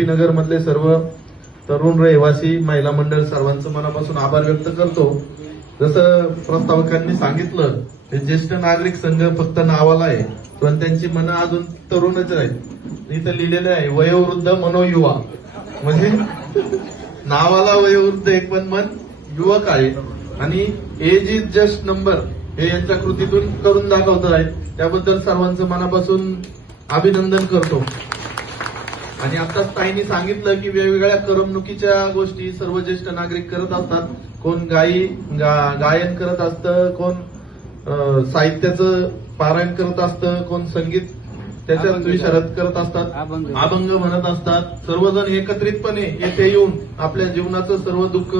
रुपीनगर मधले सर्व तरुण रहिवासी महिला मंडळ सर्वांचं मनापासून आभार व्यक्त करतो. जसं प्रस्तावकांनी सांगितलं, हे ज्येष्ठ नागरिक संघ फक्त नावाला आहे, पण त्यांची मनं अजून तरुणच आहेत. इथं लिहिलेलं आहे वयोवृद्ध मनोयुवा, म्हणजे नावाला वयोवृद्ध एक पण मन युवक आहे. आणि एज इज जस्ट नंबर हे यांच्या कृतीतून करून दाखवत आहेत. त्याबद्दल सर्वांचं मनापासून अभिनंदन करतो. आणि आता ताईंनी सांगितलं की वेगवेगळ्या करमणुकीच्या गोष्टी सर्व ज्येष्ठ नागरिक करत असतात. कोण गायन करत असतं, कोण साहित्याचं पारायण करत असतं, कोण संगीत त्याच्यात विशारद करत असतात, अभंग म्हणत असतात. सर्वजण एकत्रितपणे येथे येऊन आपल्या जीवनाचं सर्व दुःख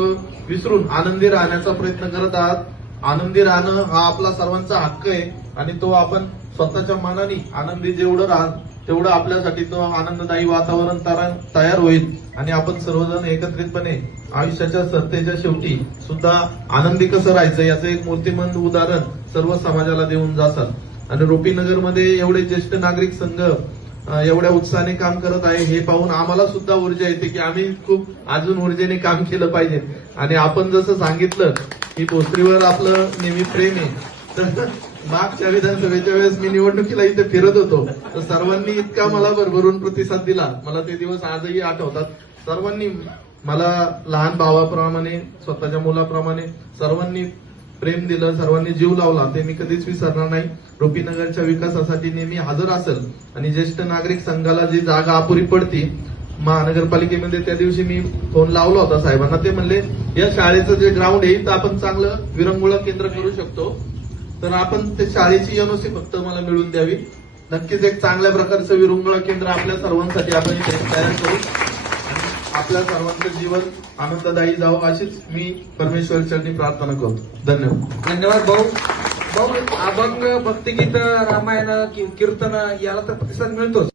विसरून आनंदी राहण्याचा प्रयत्न करत आहात. आनंदी राहणं हा आपला सर्वांचा हक्क आहे आणि तो आपण स्वतःच्या मनाने आनंदी जेवढं राहाल तेवढं आपल्यासाठी तो आनंददायी वातावरण तयार होईल आणि आपण सर्वजण एकत्रितपणे आयुष्याच्या सरतेच्या शेवटी सुद्धा आनंदी कसं राहायचं याचं एक मूर्तिमंत उदाहरण सर्व समाजाला देऊन जासाल. आणि रुपीनगरमध्ये एवढे ज्येष्ठ नागरिक संघ एवढ्या उत्साहाने काम करत आहे हे पाहून आम्हाला सुद्धा ऊर्जा येते की आम्ही खूप अजून ऊर्जेने काम केलं पाहिजे. आणि आपण जसं सांगितलं की भोसरीवर आपलं नेहमी प्रेम आहे, तर मागच्या विधानसभेच्या वेळेस मी निवडणुकीला इथे फिरत होतो, तर सर्वांनी इतका मला भरभरून प्रतिसाद दिला, मला ते दिवस आजही आठवतात. सर्वांनी मला लहान भावाप्रमाणे, स्वतःच्या मुलाप्रमाणे सर्वांनी प्रेम दिलं, सर्वांनी जीव लावला, ते मी कधीच विसरणार नाही. रुपीनगरच्या विकासासाठी नेहमी हजर असेल. आणि ज्येष्ठ नागरिक संघाला जी जागा अपुरी पडती महानगरपालिकेमध्ये, त्या दिवशी मी फोन लावला होता साहेबांना. ते म्हणले या शाळेचं जे ग्राउंड आहे तर आपण चांगलं विरंगुळा केंद्र करू शकतो, तर आपण ते शाळेची एनओसी फक्त मला मिळून द्यावी. नक्कीच एक चांगल्या प्रकारचं विरंगुळा केंद्र आपल्या सर्वांसाठी आपण इथे तयार करू. आपल्या सर्वांचं जीवन आनंददायी जावं अशीच मी परमेश्वर चरणी प्रार्थना करतो. धन्यवाद. धन्यवाद भाऊ. भाऊ, अभंग, भक्तिगीत, रामायण, कीर्तन याला तर प्रतिसाद मिळतोच.